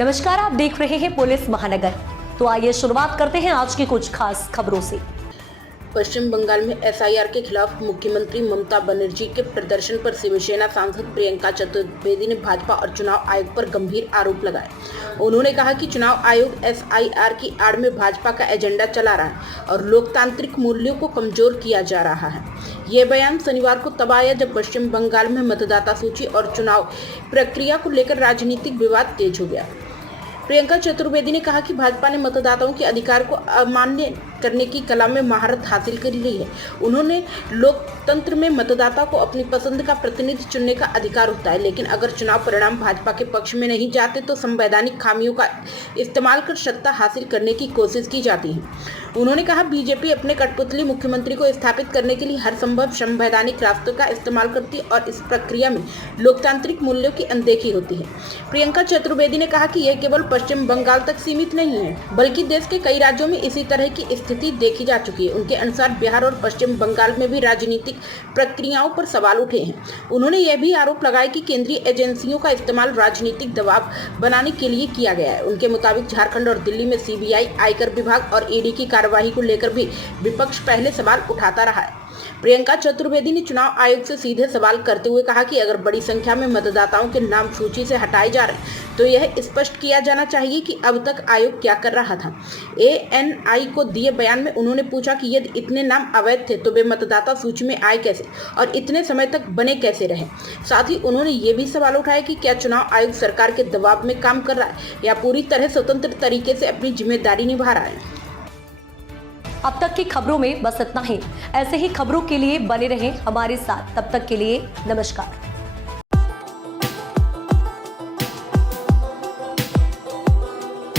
नमस्कार, आप देख रहे हैं पुलिस महानगर। तो आइए शुरुआत करते हैं आज की कुछ खास खबरों से। पश्चिम बंगाल में एसआईआर के खिलाफ मुख्यमंत्री ममता बनर्जी के प्रदर्शन पर शिवसेना सांसद प्रियंका चतुर्वेदी ने भाजपा और चुनाव आयोग पर गंभीर आरोप लगाए। उन्होंने कहा कि चुनाव आयोग एसआईआर की आड़ में भाजपा का एजेंडा चला रहा है और लोकतांत्रिक मूल्यों को कमजोर किया जा रहा है। ये बयान शनिवार को तब आया जब पश्चिम बंगाल में मतदाता सूची और चुनाव प्रक्रिया को लेकर राजनीतिक विवाद तेज हो गया। प्रियंका चतुर्वेदी ने कहा कि भाजपा ने मतदाताओं के अधिकार को अमान्य करने की कला में महारत हासिल कर ली है। उन्होंने लोकतंत्र में मतदाता को अपनी पसंद का प्रतिनिधि चुनने का अधिकार होता है, लेकिन अगर चुनाव परिणाम भाजपा के पक्ष में नहीं जाते तो संवैधानिक खामियों का इस्तेमाल कर सत्ता हासिल करने की कोशिश की जाती है। उन्होंने कहा बीजेपी अपने कठपुतली मुख्यमंत्री को स्थापित करने के लिए हर संभव संवैधानिक रास्तों का इस्तेमाल करती है और इस प्रक्रिया में लोकतांत्रिक मूल्यों की अनदेखी होती है। प्रियंका चतुर्वेदी ने कहा कि यह केवल पश्चिम बंगाल तक सीमित नहीं है, बल्कि देश के कई राज्यों में इसी तरह की स्थिति देखी जा चुकी है। उनके अनुसार बिहार और पश्चिम बंगाल में भी राजनीतिक प्रक्रियाओं पर सवाल उठे हैं। उन्होंने यह भी आरोप लगाया कि केंद्रीय एजेंसियों का इस्तेमाल राजनीतिक दबाव बनाने के लिए किया गया है। उनके मुताबिक झारखंड और दिल्ली में सीबीआई, आयकर विभाग और ईडी की कार्यवाही को लेकर भी विपक्ष पहले सवाल उठाता रहा है। प्रियंका चतुर्वेदी ने चुनाव आयोग से सीधे सवाल करते हुए कहा कि अगर बड़ी संख्या में मतदाताओं के नाम सूची से हटाए जा रहे हैं तो यह स्पष्ट किया जाना चाहिए कि अब तक आयोग क्या कर रहा था। एएनआई को दिए बयान में उन्होंने पूछा कि यदि इतने नाम अवैध थे तो वे मतदाता सूची में आए कैसे और इतने समय तक बने कैसे रहे। साथ ही उन्होंने ये भी सवाल उठाया कि क्या चुनाव आयोग सरकार के दबाव में काम कर रहा है या पूरी तरह स्वतंत्र तरीके से अपनी जिम्मेदारी निभा रहा है। अब तक की खबरों में बस इतना ही। ऐसे ही खबरों के लिए बने रहें हमारे साथ। तब तक के लिए नमस्कार।